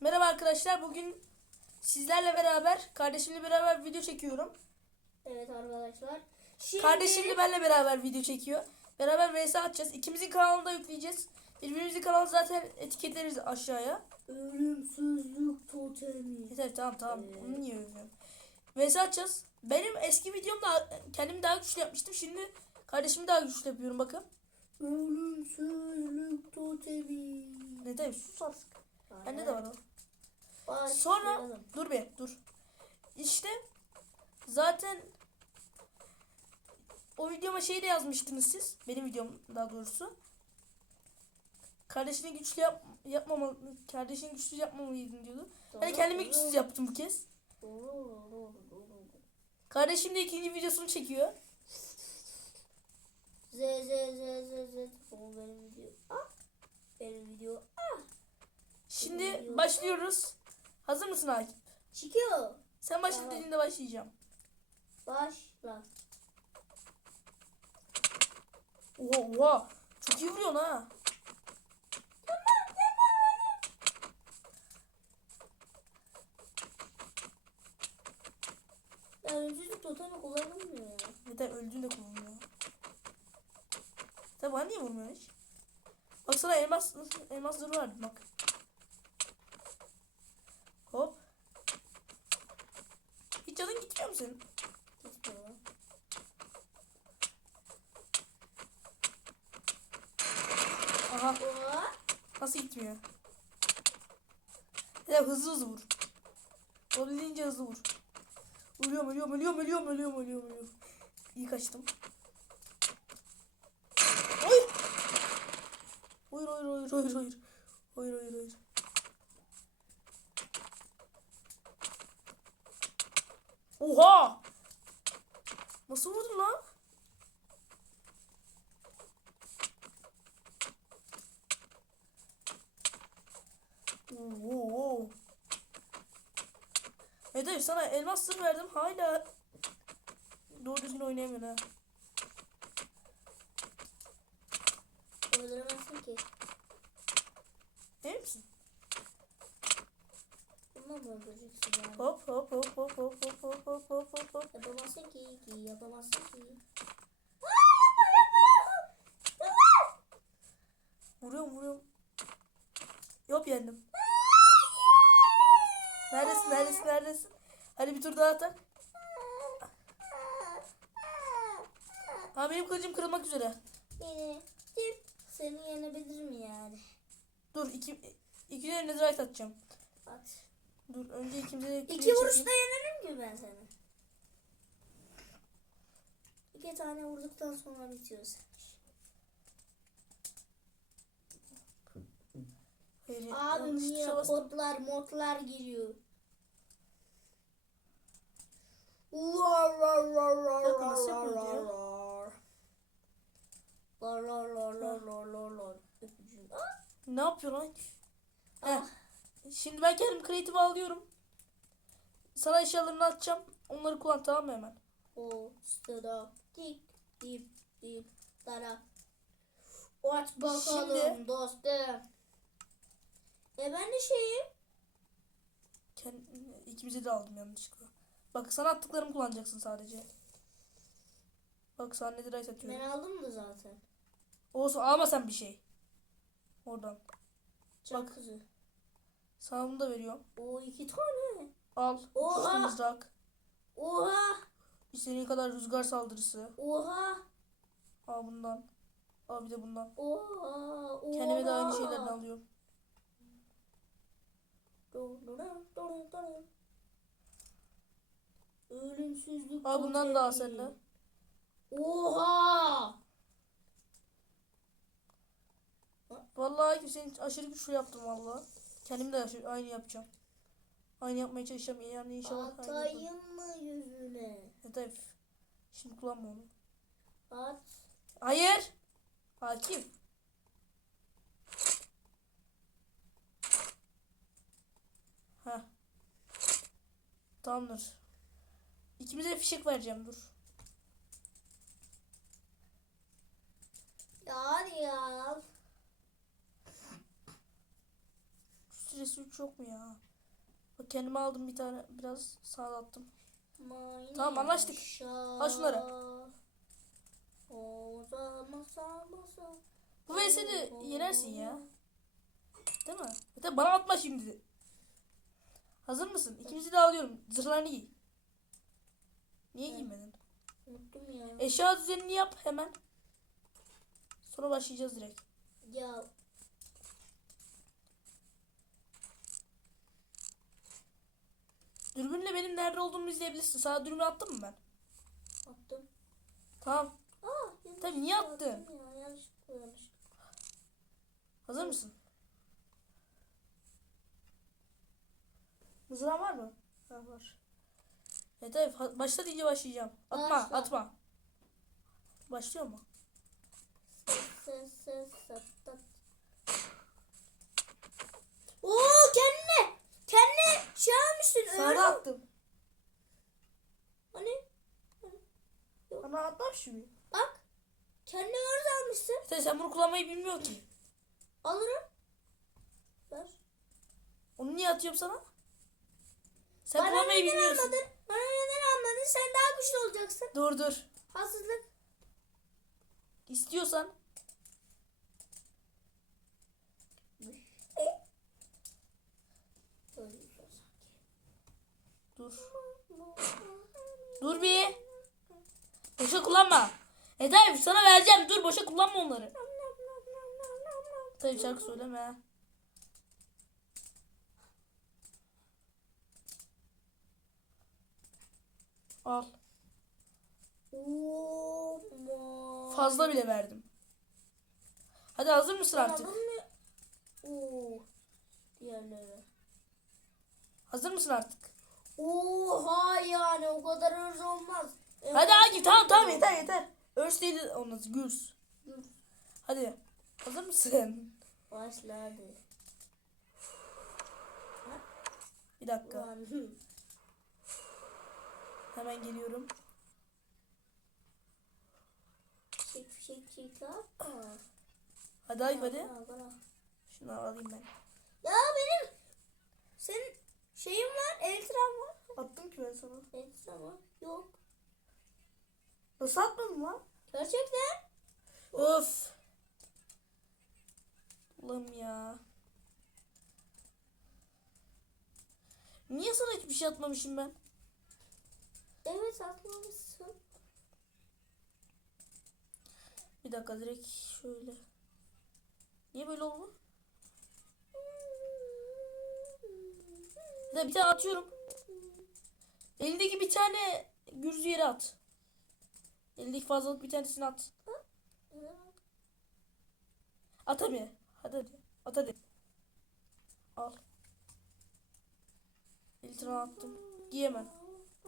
Merhaba arkadaşlar. Bugün sizlerle beraber, kardeşimle beraber video çekiyorum. Evet arkadaşlar. Şimdi Kardeşim de benle beraber video çekiyor. Beraber vs atacağız. İkimizin kanalını da yükleyeceğiz. Birbirimizin kanalı zaten etiketleriz aşağıya. ölümsüzlük totemi. Yeter tamam tamam. Ee. Onu niye övüyorum? Vs atacağız. Benim eski videomda kendimi daha güçlü yapmıştım. Şimdi kardeşimi daha güçlü yapıyorum bakın. Ölümsüzlük totemi. Ne demek? Sus artık. Bende de var o. Sonra dur be dur. İşte zaten o videoma şey de yazmıştınız siz. Benim videom daha doğrusu. Kardeşini güçlü yap, yapmamalı, kardeşini güçlü yapmamalıydın diyordu. Ben kendimi güçsüz yaptım bu kez. Kardeşim de ikinci videosunu çekiyor. Z z z. O benim video. Ah. Benim video. Ah. Şimdi başlıyoruz. Hazır mısın Akif? Çıkıyor. Sen başla Tamam. dediğinde başlayacağım. Başla. Oha oha. Çok iyi vuruyorsun ha. Ya ölümsüzlük totemi kullanılmıyor ya. Neden öldüğünde kullanılıyor. Tabi bana niye vurmuyor hiç? Bak sana elmas, elmas zırhı verdim bak. Hop. Hiç lan. Aha nasıl gitmiyor? Ya hızlı hızlı vur. Olabildiğince hızlı vur. Ölüyorum ölüyorum ölüyorum ölüyorum ölüyorum ölüyorum ölüyorum. İyi kaçtım. Hayır. Hayır hayır hayır hayır hayır. Hayır hayır hayır. Oha! Nasıl vurdun lan? Oo. Evet sana elmas sır verdim hala doğru düzgün oynayamıyor ha. Öldüremezsin ki. Emin misin? Mı öldüreceksin yani? Hop hop hop hop hop hop hop hop hop hop hop. Yapamazsın ki, ki yapamazsın ki. Vuruyorum vuruyorum. Yok yendim. Neredesin neredesin neredesin? Hadi bir tur daha atak. Ha benim kılıcım kırılmak üzere. Yine tip seni yenebilir mi yani? Dur iki, iki yerine right atacağım. At. Dur önce ikimize de İki vuruşta yenerim ki ben seni. İki tane vurduktan sonra bitiyoruz. Hayır, Abi niye tuşa bastım. kodlar modlar giriyor. Rar rar rar rar Bakın rar nasıl rar yapıyor rar diyor. rar. Rar rar rar rar rar rar rar. Öpücüğüm. Ah! Ne yapıyor lan? Ah. Heh. Şimdi ben kendim creative alıyorum. Sana eşyalarını atacağım. Onları kullan tamam mı hemen? O stada dik dip dip dara. Aç bakalım Şimdi- dostum. E ben de şeyim. Kend, ikimize de aldım yanlışlıkla. Bak sana attıklarımı kullanacaksın sadece. Bak sana nedir right Ben atıyorum. aldım da zaten. Olsun alma sen bir şey. Oradan. Can Bak. kızı. Sana bunu da veriyorum. O iki tane. Al. Oha! Mızrak. Oha. İstediğin kadar rüzgar saldırısı. Oha. Al bundan. Al bir de bundan. Oha. Oha. Kendime de aynı şeylerden alıyorum. Ölümsüzlük. Al bundan da al totemi. sen de. Oha. Vallahi seni aşırı güçlü yaptım vallahi. Kendim de aynı yapacağım. Aynı yapmaya çalışacağım. Yani inşallah. Atayım mı yüzüne? Hedef. Şimdi kullanma onu. At. Hayır. Hakim. Ha. Tamamdır. İkimize fişek vereceğim dur. Ya ya. Süresi güç yok mu ya? Bak kendime aldım bir tane biraz sağlattım. Mayne Tamam, anlaştık. Al şunları. Bu VS'de yenersin ya. Değil mi? Hatta bana atma şimdi. Hazır mısın? İkimizi de alıyorum. Zırhlarını giy. Niye Evet. giymedin? Unuttum ya. Eşya düzenini yap hemen. Sonra başlayacağız direkt. Ya Dürbünle benim nerede olduğumu izleyebilirsin. Sana dürbün attım mı ben? attım. Tamam. Aa, yanlış Tabii, niye attın? Ya, yanlışlıkla yanlış. Hazır mısın? Mızrağın var mı? Ha, var. Evet evet başla deyince başlayacağım. Atma Başla. atma. Başlıyor mu? Ses ses ses ses tat. Oo kendine kendine şey almışsın. Sana öyle- da attım. Hani Atmam şimdi. bak kendine örz almışsın. İşte sen bunu kullanmayı bilmiyor ki. Alırım. Ver. Onu niye atıyorum sana? Sen Bana kullanmayı neden bilmiyorsun. almadın? Bana neden almadın? Sen daha güçlü olacaksın. Dur dur. Haksızlık. İstiyorsan. Dur. Dur bir. Boşa kullanma. E tabi sana vereceğim. Dur boşa kullanma onları. Tabi şarkı söyleme. Al. Fazla bile verdim. Hadi hazır mısın artık? Anladın mı? Oo. Diğerleri. Hazır mısın artık? Oha yani o kadar hırs olmaz. Hadi Akif tamam tamam yeter yeter. Örs değil onun Gürs. Hadi. Hazır mısın? Başladı. Bir dakika. Hemen geliyorum. Çek çek çek yapma. Hadi Akif hadi. Şunu alayım ben. Ya benim senin şeyin var, eltram var. Attım ki ben sana. Eltram var. Yok. Nasıl atmadın lan? Gerçekten. Öf. Ulan ya. Niye sana hiçbir şey atmamışım ben? Evet atmamışsın. Bir dakika direkt şöyle. Niye böyle oldu? Bir de bir tane atıyorum. Elindeki bir tane gürzü yere at. Elindeki fazlalık bir tanesini at. At hadi. Hadi hadi. At hadi. Al. Elitra attım. Giy hemen.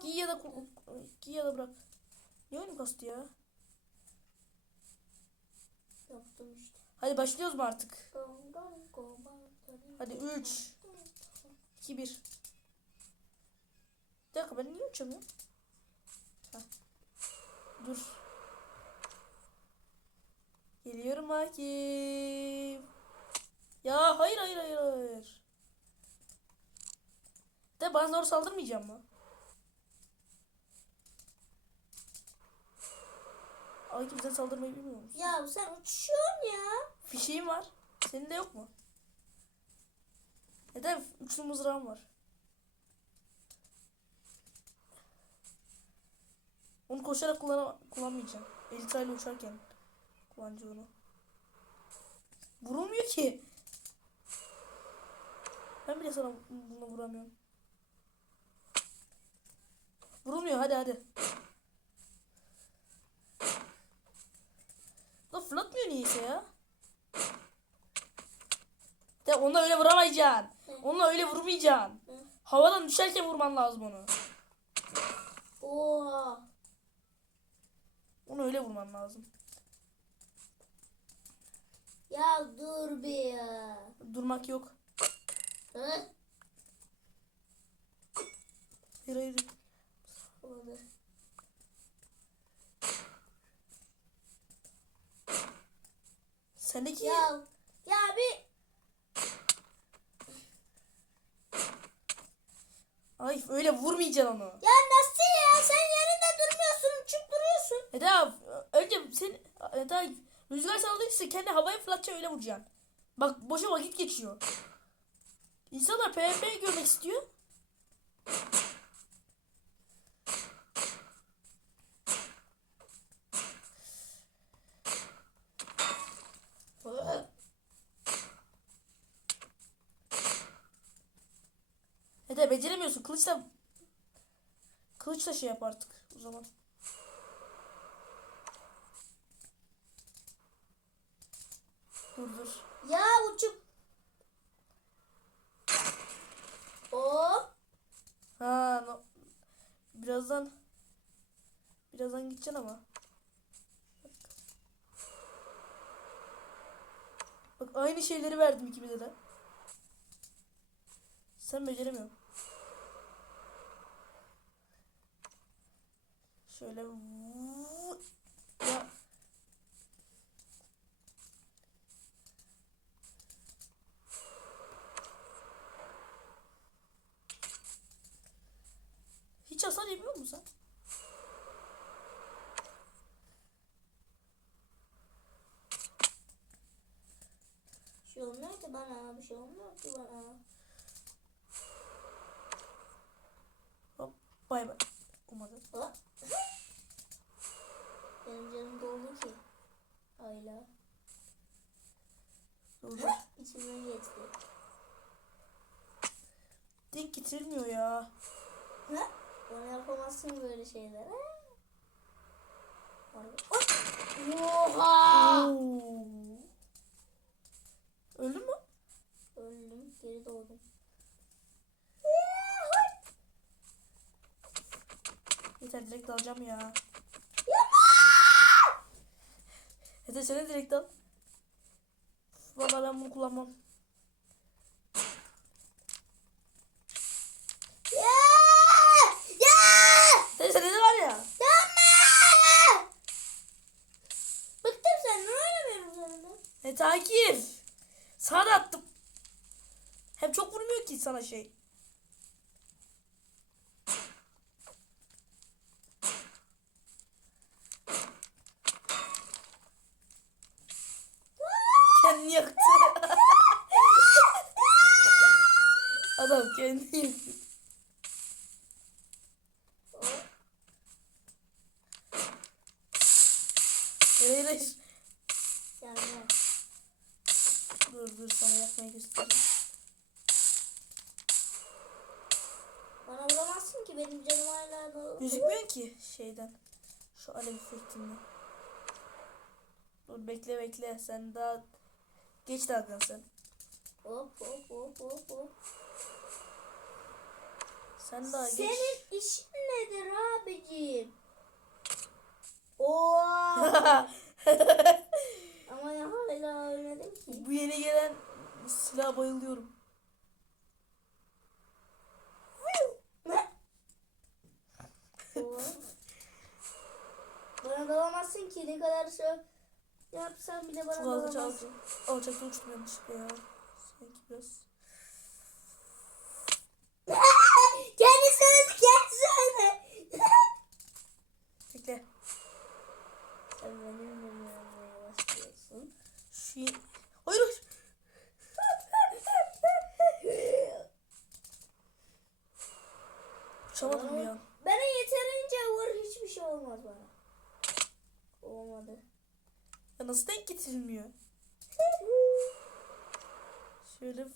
Giy ya da giy ya da bırak. Niye oyun kastı ya? Yaptım işte. Hadi başlıyoruz mu artık? Hadi 3 2 1 Bir dakika ben niye uçamıyorum? Dur. Geliyorum hakim. Ya hayır hayır hayır hayır. De bana doğru saldırmayacağım mı? Hakim sen saldırmayı bilmiyor musun? Ya sen uçuyorsun ya. Fişeğim var. Senin de yok mu? Neden? Üçlü mızrağım var. Onu koşarak kullan kullanmayacağım. Elitrayla uçarken kullanacağım onu. Vurulmuyor ki. Ben bile sana bunu vuramıyorum. Vurulmuyor hadi hadi. La fırlatmıyor niyeyse ya. De onunla öyle vuramayacaksın. Onunla öyle vurmayacaksın. Havadan düşerken vurman lazım onu. Oha. Onu öyle vurman lazım. Ya dur bir ya. Durmak yok. Hı? Hayır hayır. Olmadı. Sendeki Ya ya bir Ay öyle vurmayacaksın onu. Ya nasıl ya? Sen yerinde durmuyorsun. Uçup duruyorsun. Eda Eda rüzgar saldırırsa kendi havaya fırlatacaksın öyle vuracaksın. Bak boşa vakit geçiyor. İnsanlar PvP'yi görmek istiyor. Eda beceremiyorsun. Kılıçla Kılıçla şey yap artık o zaman. Dur. Ya uçup. Hop. Ha no. Birazdan birazdan gideceksin ama. Bak. Bak aynı şeyleri verdim ikimize de. Sen beceremiyorsun. Şöyle ya hiç hasar yemiyor musun sen? Bir şey olmuyor ki bana. Bir şey olmuyor ki bana. Hop bay bay. Umarım. Hop. Benim canım doldu ki. Hayla. Dur dur. İçimden geçti. Denk getirilmiyor ya. Ha? Bana yapamazsın böyle şeyler. Hop. Oha! Oo. Öldün mü? Öldüm. Geri doğdum. Yeter direkt alacağım ya. Yeter seni direkt al. Valla ben bunu kullanmam. Ya! Ya! Yeter seni de var ya. Yapma! Bıktım senden oynamıyorum seninle. Ne takip. Sana attım. Hem çok vurmuyor ki sana şey. Kendini yaktı. Adam kendini yaktı. Hayır. Yani Sana yapmayı göstereyim. bana vuramazsın ki benim canım hala dolu. Gözükmüyor ki şeyden. Şu alev efektinden. Dur bekle bekle sen daha geç dalgan sen. Hop hop hop hop hop. Sen daha geç. Senin işin nedir abicim? Oo. Ama ya hala ölmedim ki. Bu yeni gelen silaha bayılıyorum. Bana dalamazsın ki ne kadar şey yapsam bile bana Çok alçak dalamazsın. alçakta uçtum yanlışlıkla ya. Sanki biraz. Kendisi öldü kendisi öldü. Bekle. Sen benim yanıma başlıyorsun. Şu ye- Hayır hayır. Uçamadım bir an. Bana yeterince vur hiçbir şey olmaz bana. Olmadı. Ya nasıl denk getirilmiyor? Şöyle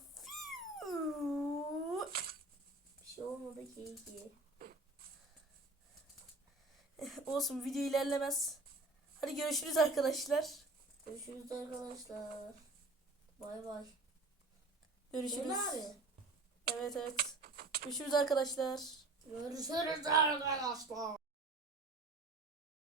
Bir şey olmadı ki ki. Olsun video ilerlemez. Hadi görüşürüz arkadaşlar. Görüşürüz arkadaşlar. Bay bay. Görüşürüz. Evet evet. Görüşürüz arkadaşlar. Görüşürüz arkadaşlar.